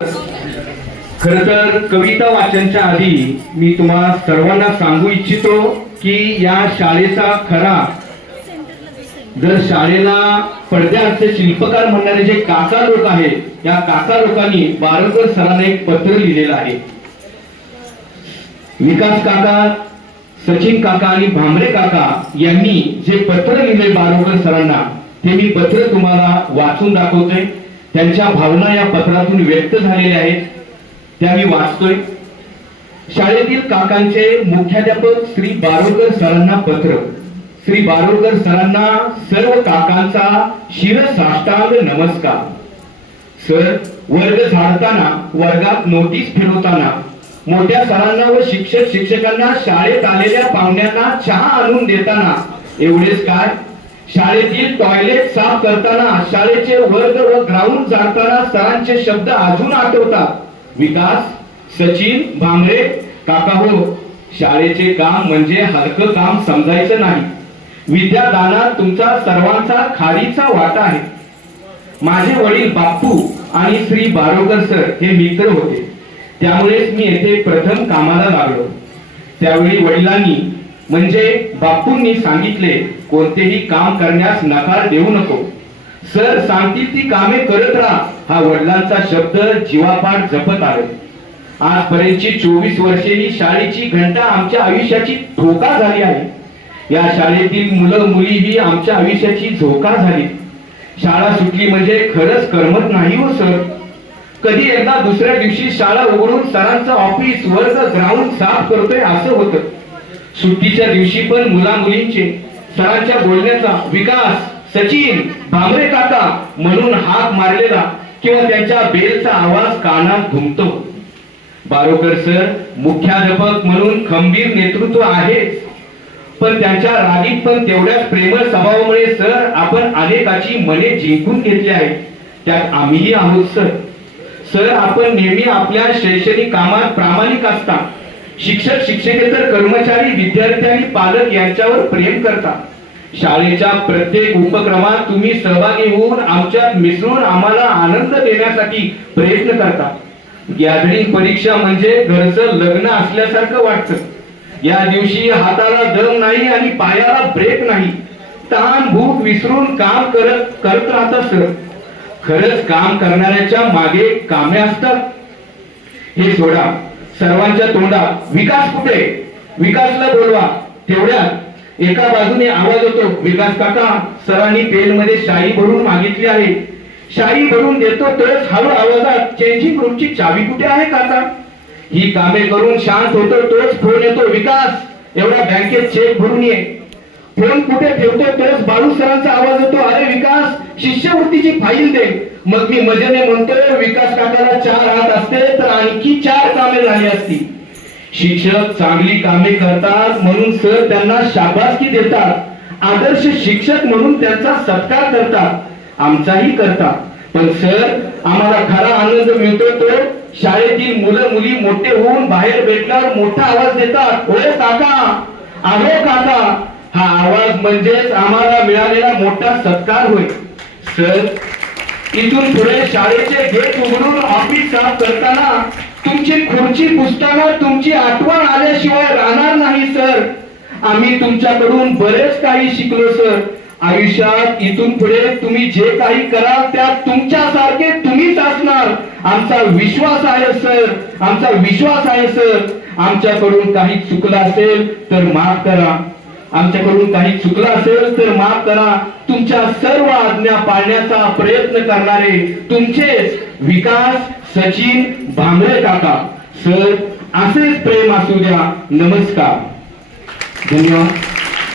खर तर कविता वाचनच्या आधी मी तुम्हाला सर्वांना सांगू इच्छितो की या शाळेचा खरा जर शाळेला पडद्याचे शिल्पकार म्हणणारे जे काका लोक आहेत, या काका लोकांनी बारोकर सरांना एक पत्र लिहिलेलं आहे. विकास काका, सचिन काका आणि भामरे काका यांनी जे पत्र लिहिले बारोकर सरांना, ते मी पत्र तुम्हाला वाचून दाखवतोय. त्यांच्या भावना या पत्रातून व्यक्त झालेल्या आहेत, त्या मी वाचतोय. शाळेतील काकांचे मुख्याध्यापक श्री बारोकर सरांना पत्र. श्री बारोकर सरांना सर्व काकांचा शिरसाष्टांग नमस्कार. सर, वर्ग झाडताना, वर्गात नोटीस फिरवताना, मोठ्या सरांना व शिक्षक शिक्षकांना शाळेत आलेल्या पाहुण्यांना चहा आणून देताना, एवढेच काय, शाळेतील टॉयलेट साफ करताना, शाळेचे वर्ग व ग्राउंड झाडताना सरांचे शब्द अजून आठवतात. विकास, सचिन, भामरे काका हो, शाळेचे काम म्हणजे हलकं काम समजायचं नाही. विद्यादानात तुमचा सर्वांचा खारीचा वाटा आहे. माझे वडील बाप्पू आणि श्री बारोकर सर हे मित्र होते, त्यामुळेच मी येथे प्रथम कामाला लागलो. त्यावेळी वडिलांनी म्हणजे बाप्पूंनी सांगितले, कोणतेही काम करण्यास नकार देऊ नको. सर सांगतील ती कामे करत राहा, हा वडिलांचा शब्द जीवापाड जपत आले. आजपर्यंतची 24 वर्षे ही शाळेची घंटा आमच्या आयुष्याची धोका झाली आहे. या शाळेतील मुलं मुली ही आमच्या आयुष्याची झोका झाली. शाळा सुटली म्हणजे खरंच करमत नाही हो सर. कधी एकदा दुसऱ्या दिवशी शाळा उघडून सरांचं ऑफिस, वर्ग, ग्राउंड साफ करतोय असं होतं. सुट्टीच्या दिवशी पण मुला मुलींचे सरांच्या बोलण्याचा विकास, सचिन, भामरे काका म्हणून हाक मारलेला किंवा त्यांच्या बेलचा आवाज कानात घुमतो. बारोकर सर मुख्याध्यापक म्हणून खंबीर नेतृत्व आहेच, पण त्यांच्या रागीत पण तेवढ्याच प्रेमळ स्वभावामुळे सर आपण अनेकाची मने जिंकून घेतली आहेत, त्यात आम्हीही आहोत सर. सर आपण नेहमी आपल्या शैक्षणिक कामात प्रामाणिक असता. शिक्षक शिक्षकेतर कर्मचारी, विद्यार्थी आणि पालक यांच्यावर प्रेम करता. शाळेच्या प्रत्येक उपक्रमात तुम्ही सहभागी होऊन आमच्यात मिसळून आम्हाला आनंद देण्यासाठी प्रयत्न करता. गॅदरिंग परीक्षा म्हणजे घरचं लग्न असल्यासारखं वाटतं. या दिवशी हाताला दम नाही आणि पायाला ब्रेक नाही. ताण भूक विसरून काम करत राहता सर. खरंच काम करणाऱ्याच्या मागे कामे असतात. हे सोडा, सर्वांच्या तोंडात विकास कुठे, विकासला बोलवा. तेवढ्यात एका बाजूने आवाज होतो, विकास काका, सरांनी पेन मध्ये शाई भरून मागितली आहे. शाई भरून देतो तरच हळू आवाजात, चेंजिंग रूमची चावी कुठे आहे काका. ही कामे करून शांत होतो तोच फोन येतो, विकास एवढा बँकेत चेक भरून ये. फोन कुठे ठेवतो तरच बाळू सरांचा आवाज होतो, अरे विकास शिष्यवृत्तीची फाईल दे. मग मी मजेने म्हणतोय, विकास काकाला 4 हात असते तर आणखी 4 कामे झाली असती. शिक्षक चांगली कामे करतात म्हणून सर त्यांना शाबासकी देतात. आदर्श शिक्षक म्हणून त्यांचा सत्कार करतात, आमचाही करतात. पण सर आम्हाला खरा आनंद मिळतो तो शाळेतील मुलं मुली मोठे होऊन बाहेर भेटल्यावर मोठा आवाज देतात, ओय काका, आहो काका. हा आवाज म्हणजेच आम्हाला मिळालेला मोठा सत्कार होय. सर इथून पुढे शाळेचे गेट उघडून ऑफिस साफ करताना, तुमची खुर्ची पुसताना तुमची आठवण आल्याशिवाय राहणार नाही सर. आम्ही तुमच्याकडून बरेच काही शिकलो सर. आयुष्यात इथून पुढे तुम्ही जे काही कराल त्यात तुमच्यासारखे तुम्हीच असणार, आमचा विश्वास आहे सर, आमचा विश्वास आहे सर. आमच्याकडून काही चुकलं असेल तर माफ करा, आमच्याकडून काही चुकलं असेल तर माफ करा. तुमच्या सर्व आज्ञा पाळण्याचा प्रयत्न करणारे तुमचेच विकास, सचिन, भामरे काका. सर असेच प्रेम असू द्या. नमस्कार, धन्यवाद.